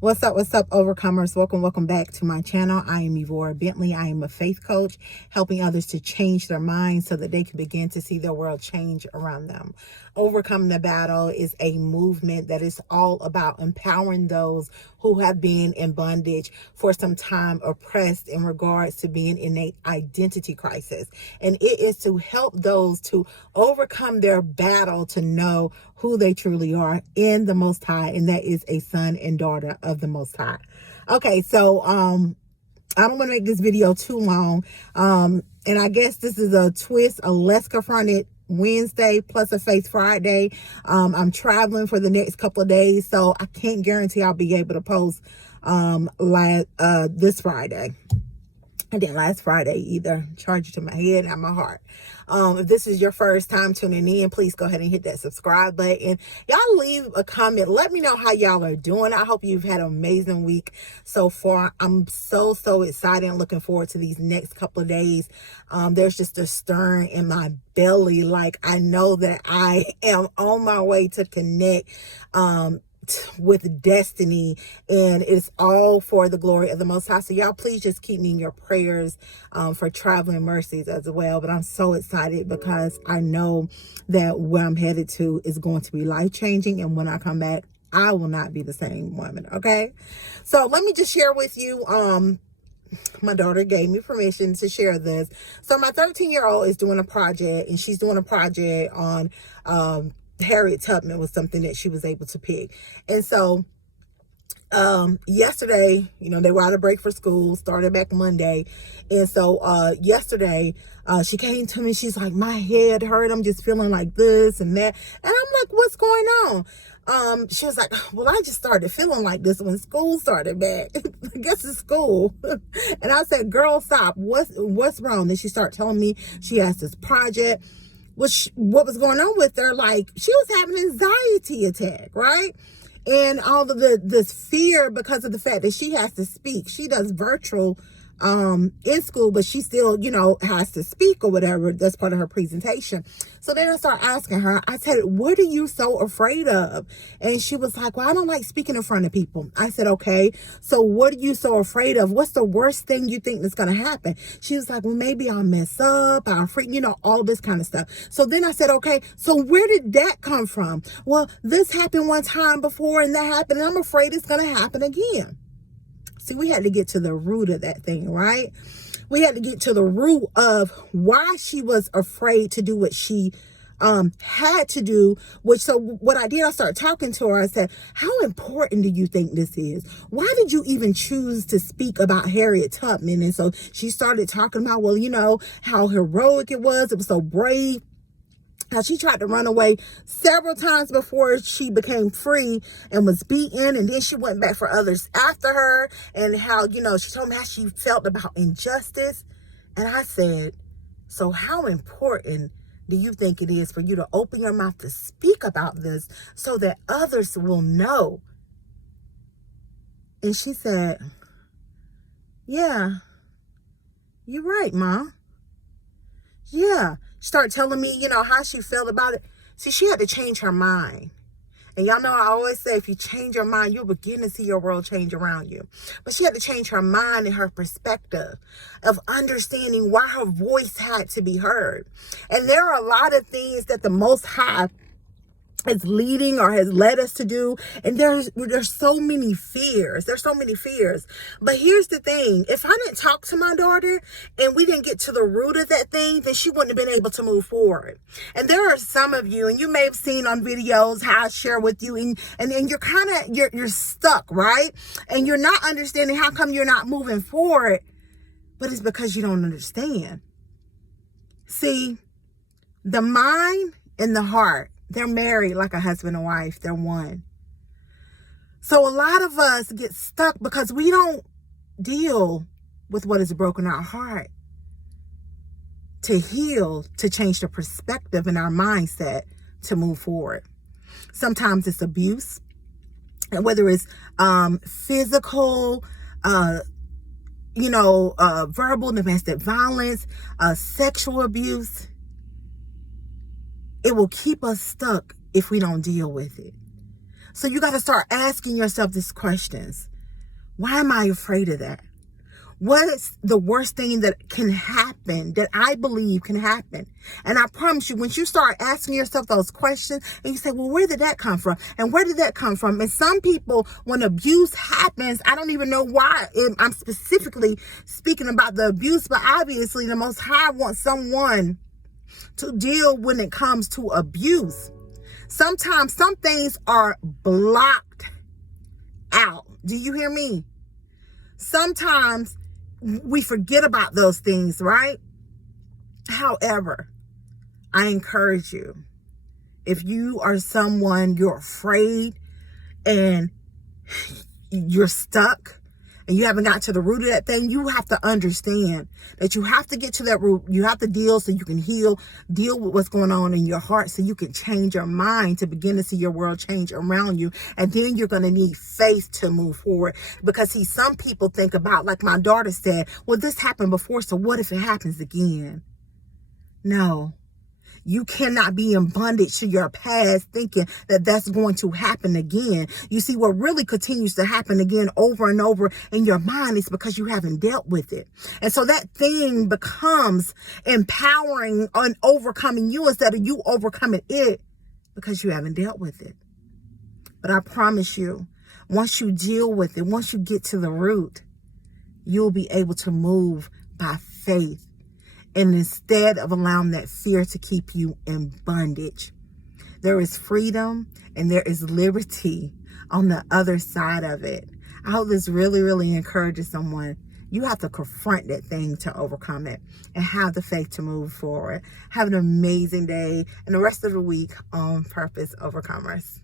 What's up, overcomers? Welcome back to my channel. I am Evora Bentley. I am a faith coach, helping others to change their minds so that they can begin to see their world change around them. Overcoming the Battle is a movement that is all about empowering those who have been in bondage for some time, oppressed in regards to being in an identity crisis. And it is to help those to overcome their battle to know who they truly are in the Most High, and that is a son and daughter of the Most High. Okay, so I don't want to make this video too long, and I guess this is a twist, a Let's Confront It Wednesday plus a Faith Friday. I'm traveling for the next couple of days, so I can't guarantee I'll be able to post this Friday. I didn't last Friday either. Charge it to my head and my heart. If this is your first time tuning in, please go ahead and hit that subscribe button. Y'all leave a comment. Let me know how y'all are doing. I hope you've had an amazing week so far. I'm so excited and looking forward to these next couple of days. There's just a stirring in my belly. Like, I know that I am on my way to connect with destiny, and it's all for the glory of the Most High. So y'all please just keep me in your prayers for traveling mercies as well. But I'm so excited because I know that where I'm headed to is going to be life-changing, and when I come back, I will not be the same woman. Okay, so let me just share with you, my daughter gave me permission to share this. So my 13-year-old is doing a project, and she's doing a project on Harriet Tubman was something that she was able to pick. And so yesterday, they were out of break for school, started back Monday. And so yesterday she came to me, she's like, my head hurt, I'm just feeling like this and that. And I'm like, what's going on? She was like, well, I just started feeling like this when school started back. I guess it's school. And I said, girl, stop. What's wrong? And she started telling me she has this project. What was going on with her? Like, she was having an anxiety attack, right? And all of this fear because of the fact that she has to speak. She does virtual in school, but she still, has to speak or whatever. That's part of her presentation. So then I started asking her, I said, what are you so afraid of? And she was like, well, I don't like speaking in front of people. I said, okay, so what are you so afraid of? What's the worst thing you think that's going to happen? She was like, well, maybe I'll mess up, I'll freak, all this kind of stuff. So then I said, okay, so where did that come from? Well, this happened one time before and that happened, and I'm afraid it's going to happen again. See, we had to get to the root of that thing, right? We had to get to the root of why she was afraid to do what she had to do. So what I did, I started talking to her. I said, how important do you think this is? Why did you even choose to speak about Harriet Tubman? And so she started talking about, well, how heroic it was. It was so brave. How she tried to run away several times before she became free and was beaten, and then she went back for others after her, and how, she told me how she felt about injustice. And I said, so how important do you think it is for you to open your mouth to speak about this so that others will know? And she said, yeah, you're right, Ma. Yeah. Start telling me, how she felt about it. See, she had to change her mind. And y'all know I always say, if you change your mind, you'll begin to see your world change around you. But she had to change her mind and her perspective of understanding why her voice had to be heard. And there are a lot of things that the Most High is leading or has led us to do, and there's so many fears. There's so many fears. But here's the thing: if I didn't talk to my daughter and we didn't get to the root of that thing, then she wouldn't have been able to move forward. And there are some of you, and you may have seen on videos how I share with you, and you're kind of you're stuck, right? And you're not understanding how come you're not moving forward, but it's because you don't understand. See, the mind and the heart, they're married like a husband and wife. They're one. So a lot of us get stuck because we don't deal with what has broken our heart to heal, to change the perspective in our mindset to move forward. Sometimes it's abuse, and whether it's physical, verbal, domestic violence, sexual abuse. It will keep us stuck if we don't deal with it. So you got to start asking yourself these questions. Why am I afraid of that? What is the worst thing that can happen, that I believe can happen? And I promise you, when you start asking yourself those questions and you say, well, where did that come from? And where did that come from? And some people, when abuse happens, I don't even know why I'm specifically speaking about the abuse, but obviously the Most High wants someone to deal when it comes to abuse. Sometimes some things are blocked out. Do you hear me? Sometimes we forget about those things, right? However, I encourage you, if you are someone, you're afraid and you're stuck and you haven't got to the root of that thing, you have to understand that you have to get to that root. You have to deal so you can heal, deal with what's going on in your heart so you can change your mind to begin to see your world change around you. And then you're going to need faith to move forward. Because see, some people think about, like my daughter said, well, this happened before, so what if it happens again? No. You cannot be in bondage to your past thinking that that's going to happen again. You see, what really continues to happen again over and over in your mind is because you haven't dealt with it. And so that thing becomes empowering and overcoming you instead of you overcoming it because you haven't dealt with it. But I promise you, once you deal with it, once you get to the root, you'll be able to move by faith. And instead of allowing that fear to keep you in bondage, there is freedom and there is liberty on the other side of it. I hope this really, really encourages someone. You have to confront that thing to overcome it and have the faith to move forward. Have an amazing day and the rest of the week on Purpose Overcomers.